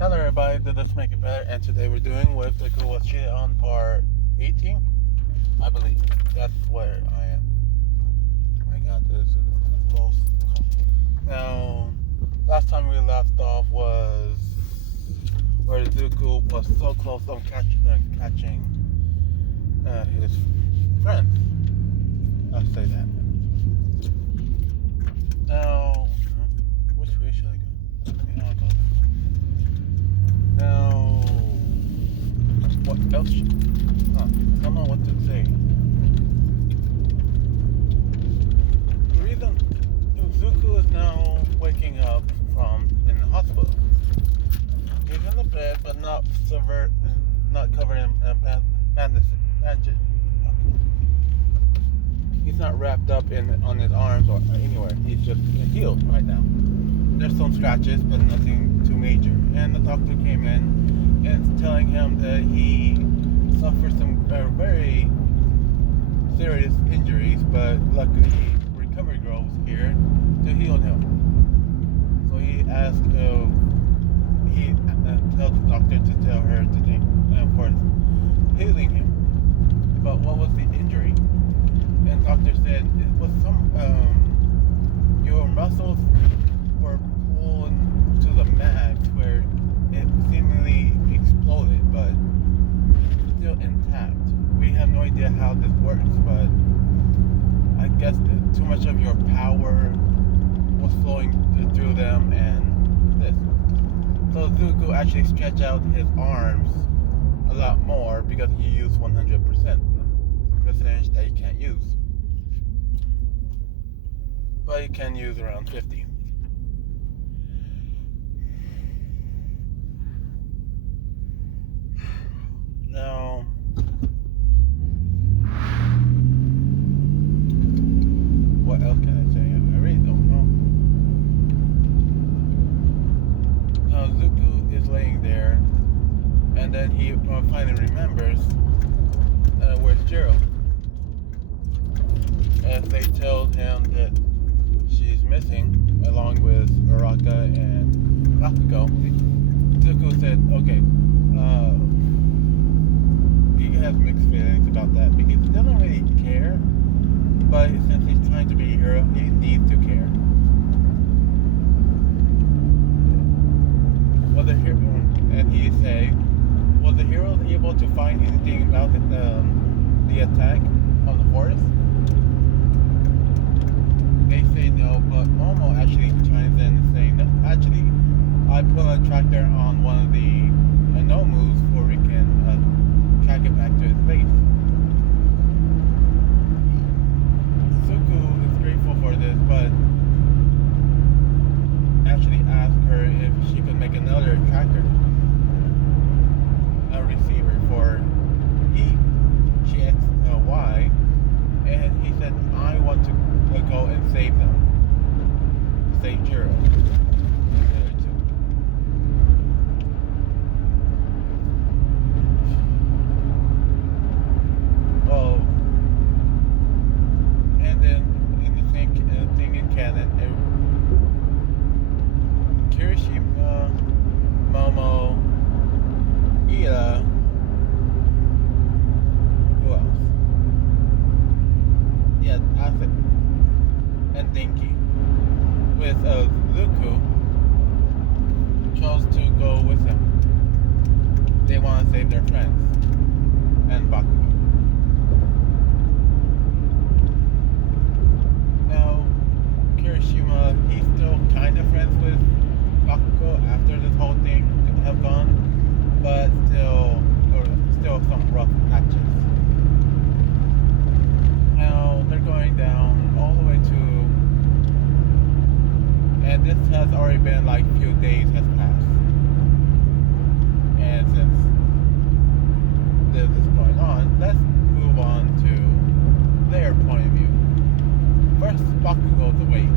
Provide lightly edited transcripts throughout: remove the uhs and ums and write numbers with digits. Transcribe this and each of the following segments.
Hello everybody, this is Make It Better, and today we're doing with the Cool Was Cheated on part 18, I believe. That's where I am. Oh my god, this is close. Now, last time we left off was where Zuko was so close on catching his friends. I'll say that. Now, which way should I go? Okay, I'll go there. Now, what else? I don't know what to say. The reason Zuko is now waking up from in the hospital. He's in the bed, but not covered in bandages. He's not wrapped up on his arms or anywhere. He's just healed right now. There's some scratches, but nothing too major. And the doctor came in and telling him that he suffered some very serious injuries, but luckily Recovery Girl was here to heal him. So he asked, he told the doctor to tell her to thank for healing him. But what was the injury? And the doctor said it was your muscles were pulled to the max where it seemingly exploded, but still intact. We have no idea how this works, but I guess too much of your power was flowing through them and this. So Zuko actually stretched out his arms a lot more because he used 100%, the percentage that he can't use. But he can use around 50. Now, what else can I say? I really don't know. Now, Zuko is laying there, and then he finally remembers where's Jiro. As they told him that she's missing, along with Araka and Bakugo, Zuko said, okay, he has mixed feelings about that because he doesn't really care, but since he's trying to be a hero, he needs to care. And he say, was the hero able to find anything about the attack on the forest? They say no, but Momo actually chimes in saying that actually I put a tracker on one of the Nomus where we can track it back to his base. Zuko is grateful for this, but actually asked her if she could make another tracker, a receiver for E. She asked why, and he said, I want to go and save them. Save Jiro. Oh, and then in the same thing in canon, Kirishima, Momo, Ida, who else? Yeah, I think, and Dinky, with Zuko, chose to go with him. They want to save their friends and Bakugo. Now, Kirishima, he's still kind of friends with Bakugo after this whole thing have gone, but still some rough patches. Now they're going down all the way to, and this has already been like a few days has passed. And since this is going on, let's move on to their point of view. First, Bakugo's awake.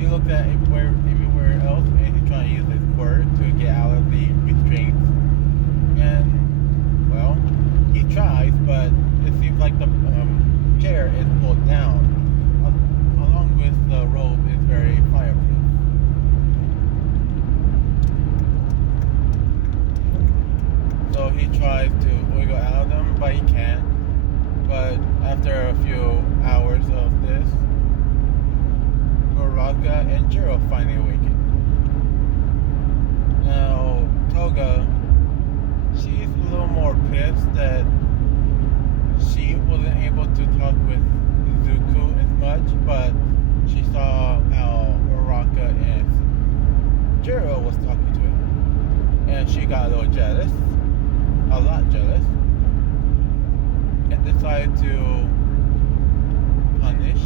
He looks at everywhere else and he's trying to use his quirk to get out of the restraints. And, well, he tries, but it seems like the chair is pulled down, along with the rope is very fireproof. he tries to wiggle out of them, but he can't. But after a few hours of this, Baraka and Jiro finally awaken. Now, Toga, she's a little more pissed that she wasn't able to talk with Zuko as much, but she saw how Baraka and Jiro was talking to him. And she got a little jealous, a lot jealous, and decided to punish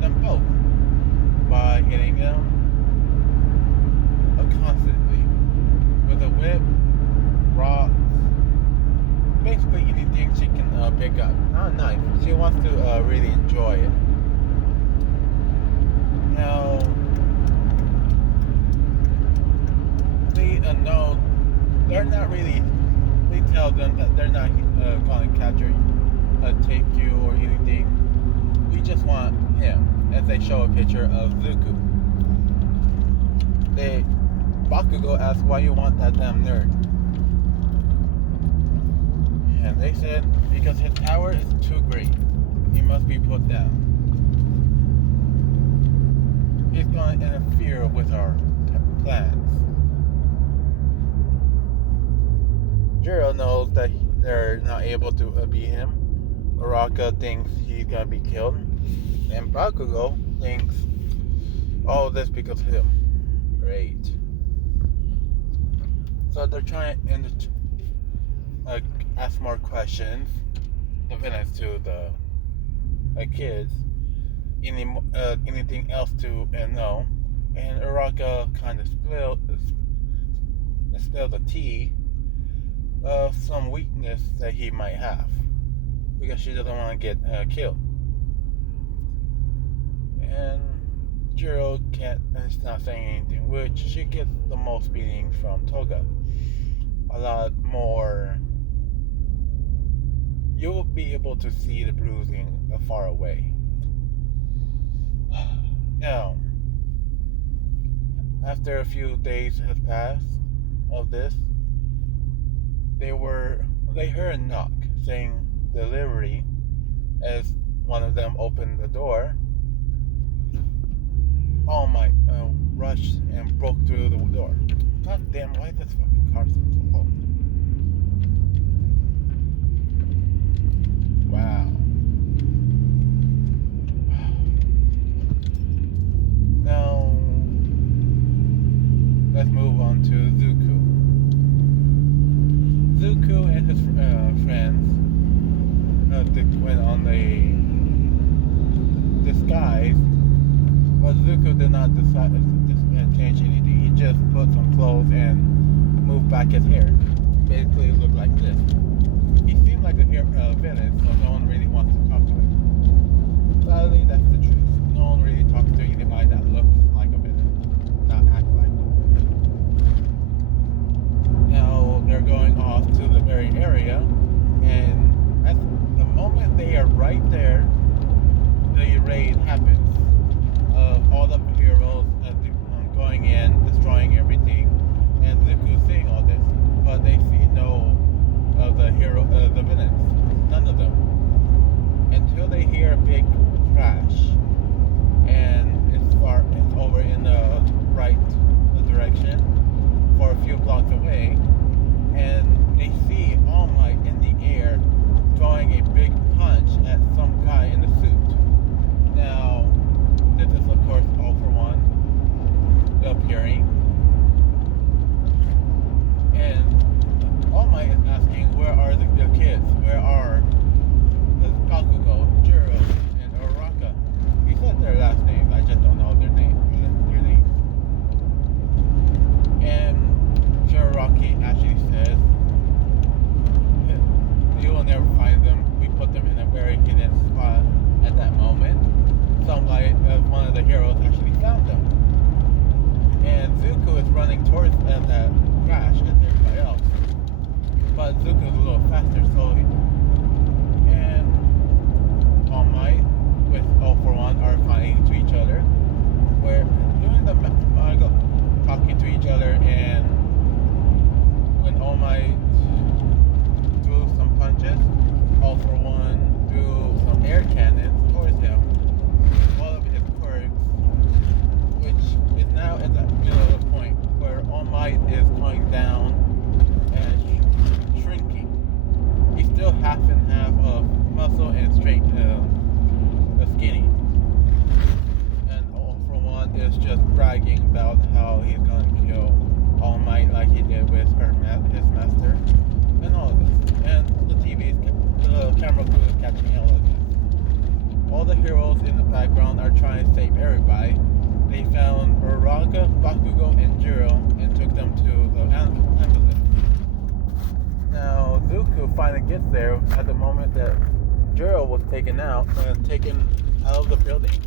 them both by hitting them constantly with a whip, rocks, basically anything she can pick up. Not a knife. She wants to really enjoy it. Now, they know they're not really. They tell them that they're not going to capture take you or anything. We just want him, as they show a picture of Zuko. Bakugo asks why you want that damn nerd. And they said because his power is too great. He must be put down. He's going to interfere with our plans. Jiro knows that they're not able to beat him. Baraka thinks he's gonna be killed, and Bakugo thinks all this because of him. Great. So they're trying to ask more questions, the villains to the kids. Anything else to know? And Uraka kind of spilled the tea of some weakness that he might have, because she doesn't want to get killed. And Jiro is not saying anything, which she gets the most beating from Toga. A lot more. You will be able to see the bruising far away. Now, after a few days have passed of this, they heard a knock saying delivery as one of them opened the door. All Might rushed and broke through the door. God damn, why is this fucking car so slow? Wow. Now, let's move on to Zuko. Zuko and his friends went on a disguise, but Zuko did not decide to change anything. He just put some clothes and moved back his hair. Basically, it looked like this. He seemed like a villain, so no one really wants to talk to him. Sadly, that's the truth. No one really talks to anybody that looks like a villain, not acts like one. Now they're going off to the very area, and at the moment they are right there, the raid happens. All the heroes going in, destroying everything, and Zuko's seeing all this, but they see no of the villains, none of them, until they hear a big crash, and it's over in the right direction, for a few blocks away, and they see All Might in the air throwing a big punch at some guy in a suit. Now, this is of course All For One appearing, and All Might is asking, where are the kids? Where are the Bakugo, Jiro, and Uraka? He said their last names, I just don't know their names. And Jiraiya actually says, you will never find them. We put them in a very hidden spot at that moment. Somebody, one of the heroes actually found them. And Zuko is running towards that crash and everybody else. But Zuko is a little faster, so and All Might with All For One are fighting to each other. We're doing the talking to each other, and when All Might scratches. All for One threw some air cannons towards him. All of his quirks, which is now at the middle of the point where All Might is going down and shrinking. He's still half and half of muscle and straight skinny. And All for One is just bragging about how he's going to kill All Might like he did with his master, and all of this. And the camera crew is catching all of this. All the heroes in the background are trying to save everybody. They found Uraga, Bakugo, and Jiro and took them to the ambulance. Now, Zuko finally gets there at the moment that Jiro was taken out of the building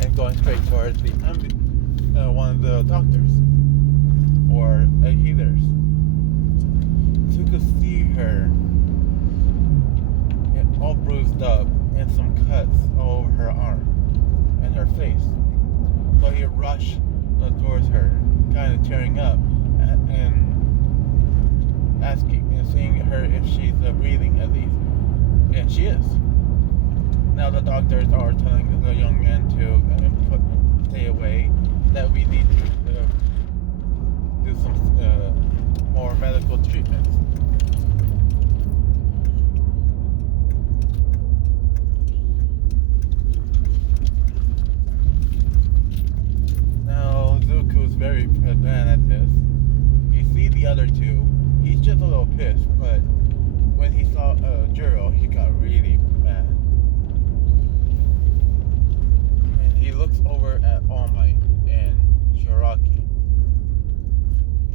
and going straight towards the one of the doctors or healers. Zuko see her all bruised up and some cuts all over her arm and her face. So he rushed towards her, kind of tearing up and asking and seeing her if she's breathing at least. And she is. Now the doctors are telling the young man to stay away, that we need to do some more medical treatments. Now Zuko's very bad at this. You see the other two, he's just a little pissed, but when he saw Jiro, he got really mad. And he looks over at All Might and Shiraki.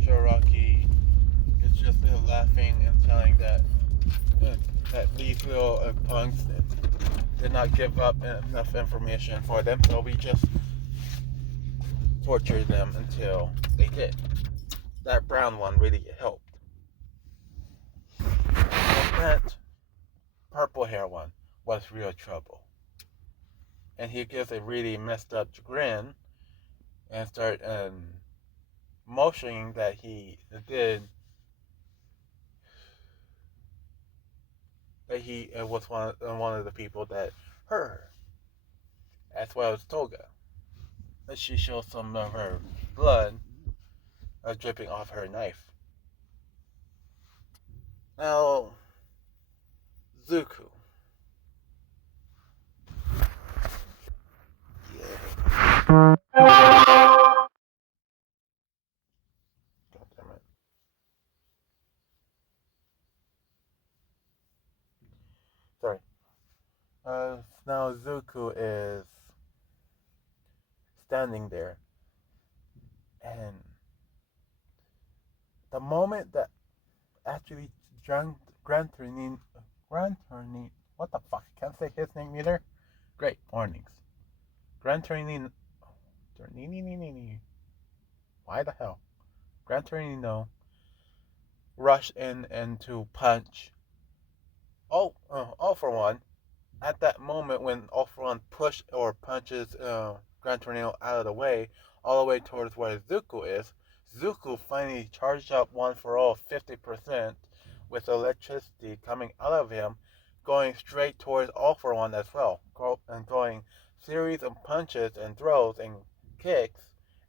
Shiraki is just laughing and telling that these little punks did not give up enough information for them, so we just tortured them until they did. That brown one really helped. And that purple hair one was real trouble. And he gives a really messed up grin and start motioning that he was one of the people that hurt her, as well as Toga. And she shows some of her blood dripping off her knife. Now, Zuko. Yeah. God damn it. Sorry. Now Zuko is standing there, and the moment that actually Gran Tornini, what the fuck? Can't say his name either. Great warnings. Gran Tornini, why the hell? Gran Tornino rushed in and to punch. All for One. At that moment when All for One pushed or punches Gran Tornado out of the way, all the way towards where Zuko is, Zuko finally charged up One for All 50% with electricity coming out of him, going straight towards All for One as well, and going series of punches and throws and kicks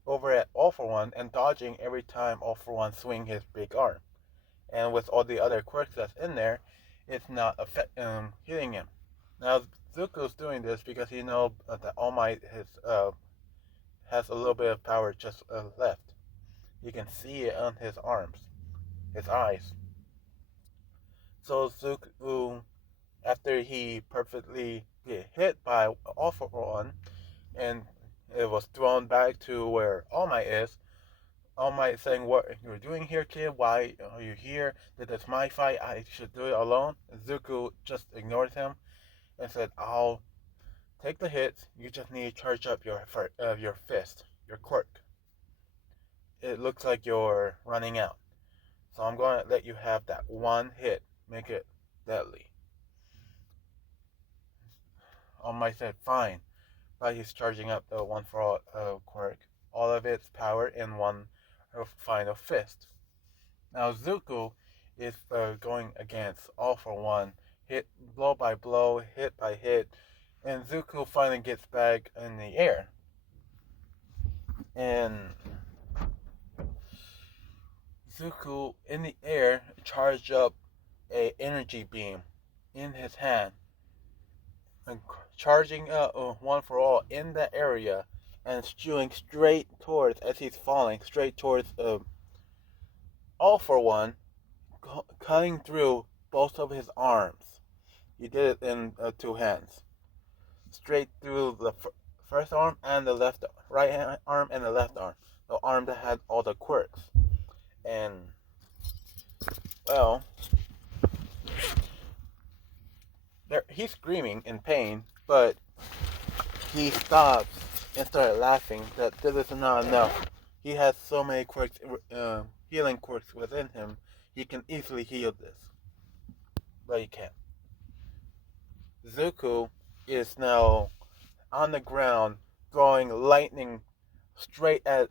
over at All for One and dodging every time All for One swing his big arm. And with all the other quirks that's in there, it's not hitting him. Now Zuko's doing this because he knows that All Might has a little bit of power just left. You can see it on his arms, his eyes. So Zuko, after he perfectly get hit by All for One, and it was thrown back to where All Might is, All Might saying, "What you're doing here, kid? Why are you here? That is my fight. I should do it alone." And Zuko just ignores him and said, "I'll take the hits. You just need to charge up your fist, your quirk. It looks like you're running out, so I'm going to let you have that one hit. Make it deadly." All Might said, "Fine," but he's charging up the one for all quirk, all of its power in one final fist. Now Zuko is going against All for One, hit blow by blow, hit by hit, and Zuko finally gets back in the air. And Zuko in the air charged up a energy beam in his hand and charging one for all in that area and spewing straight towards as he's falling straight towards All for One, cutting through both of his arms. He did it in two hands, straight through the first arm and the left right arm and the left arm, the arm that had all the quirks. And well, he's screaming in pain, but he stops and started laughing that this is not enough. He has so many quirks, healing quirks within him. He can easily heal this, but he can't. Zuko is now on the ground, throwing lightning straight at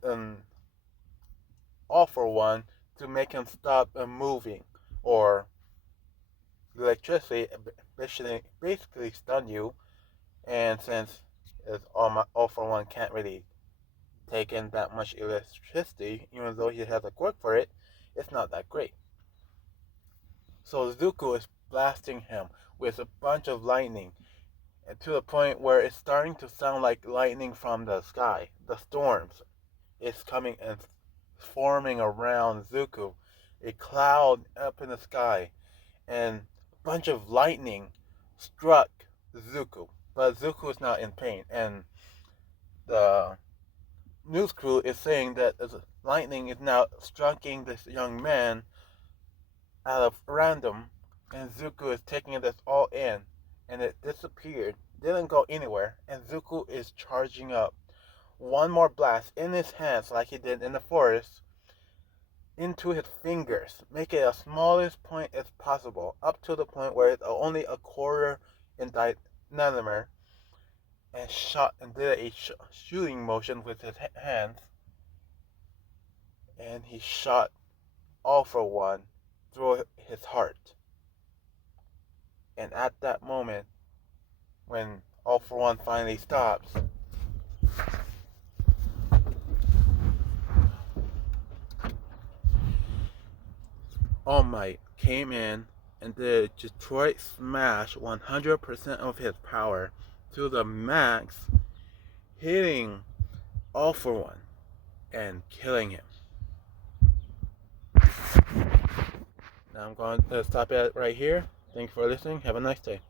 All for One to make him stop moving, or electricity basically stun you. And since All for One can't really take in that much electricity, even though he has a quirk for it, it's not that great. So Zuko is blasting him with a bunch of lightning, and to the point where it's starting to sound like lightning from the sky. The storms is coming and forming around Zuko, a cloud up in the sky, and a bunch of lightning struck Zuko. But Zuko is not in pain, and the news crew is saying that the lightning is now striking this young man out of random, and Zuko is taking this all in, and it disappeared, didn't go anywhere, and Zuko is charging up one more blast in his hands like he did in the forest into his fingers, make it as smallest point as possible, up to the point where it's only a quarter in diameter, and shot and did a shooting motion with his hands, and he shot All for One through his heart. And at that moment, when All for One finally stops, All Might came in and did a Detroit smash 100% of his power to the max, hitting All for One and killing him. Now I'm going to stop it right here. Thanks for listening. Have a nice day.